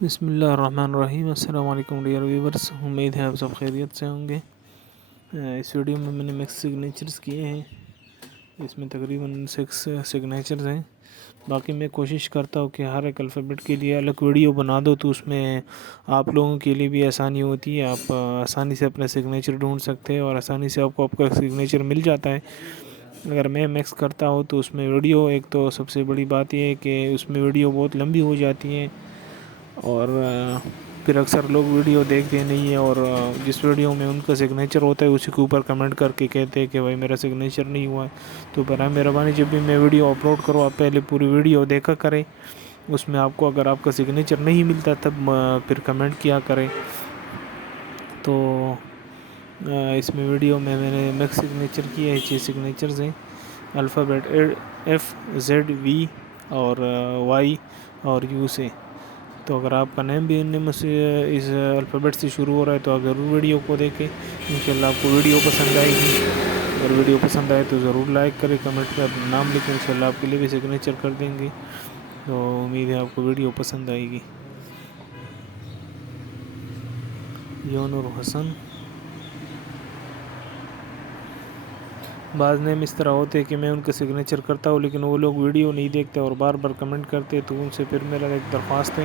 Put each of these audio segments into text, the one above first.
بسم اللہ الرحمن الرحیم۔ السلام علیکم ڈیئر ویورس، امید ہے آپ سب خیریت سے ہوں گے۔ اس ویڈیو میں نے مکس سگنیچرز کیے ہیں، اس میں تقریباً 6 سگنیچرز ہیں۔ باقی میں کوشش کرتا ہوں کہ ہر ایک الفابیٹ کے لیے الگ ویڈیو بنا دو، تو اس میں آپ لوگوں کے لیے بھی آسانی ہوتی ہے، آپ آسانی سے اپنا سگنیچر ڈھونڈ سکتے ہیں اور آسانی سے آپ کا سگنیچر مل جاتا ہے۔ اگر میں مکس کرتا ہوں تو اس میں ویڈیو، ایک تو سب سے بڑی بات یہ ہے کہ اس میں ویڈیو بہت لمبی ہو جاتی ہیں، اور پھر اکثر لوگ ویڈیو دیکھتے نہیں ہیں، اور جس ویڈیو میں ان کا سگنیچر ہوتا ہے اسی کے اوپر کمنٹ کر کے کہتے ہیں کہ بھائی میرا سگنیچر نہیں ہوا ہے۔ تو برائے مہربانی جب بھی میں ویڈیو اپلوڈ کروں، آپ پہلے پوری ویڈیو دیکھا کریں، اس میں آپ کو اگر آپ کا سگنیچر نہیں ملتا تب پھر کمنٹ کیا کریں۔ تو اس میں ویڈیو میں نے مکس سگنیچر کیا ہے، 6 سگنیچرز ہیں، الفابیٹ ایف، زیڈ، وی اور وائی اور یو سے۔ تو اگر آپ کا نیم بھی ان میں سے اس الفابیٹ سے شروع ہو رہا ہے تو آپ ضرور ویڈیو کو دیکھیں، انشاءاللہ آپ کو ویڈیو پسند آئے گی۔ اگر ویڈیو پسند آئے تو ضرور لائک کریں، کمنٹ پہ اپنا نام لکھیں، انشاءاللہ آپ کے لیے بھی سگنیچر کر دیں گے۔ تو امید ہے آپ کو ویڈیو پسند آئے گی۔ یونور حسن۔ بعض نیم اس طرح ہوتے ہیں کہ میں ان کا سگنیچر کرتا ہوں لیکن وہ لوگ ویڈیو نہیں دیکھتے اور بار بار کمنٹ کرتے، تو ان سے پھر میرا ایک درخواست ہے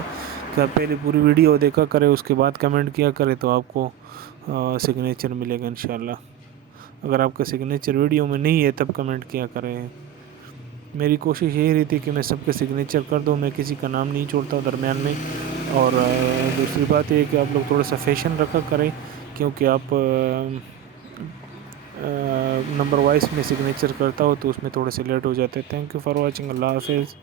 کہ آپ پہلے پوری ویڈیو دیکھا کریں، اس کے بعد کمنٹ کیا کریں، تو آپ کو سگنیچر ملے گا انشاءاللہ۔ اگر آپ کا سگنیچر ویڈیو میں نہیں ہے تب کمنٹ کیا کریں۔ میری کوشش یہی رہتی ہے کہ میں سب کے سگنیچر کر دوں، میں کسی کا نام نہیں چھوڑتا درمیان میں۔ اور دوسری بات یہ ہے کہ آپ لوگ تھوڑا سا فیشن رکھا کریں، کیونکہ آپ نمبر وائز میں سگنیچر کرتا ہو تو اس میں تھوڑے سے لیٹ ہو جاتے ہیں۔ تھینک یو فار واچنگ، اللہ حافظ۔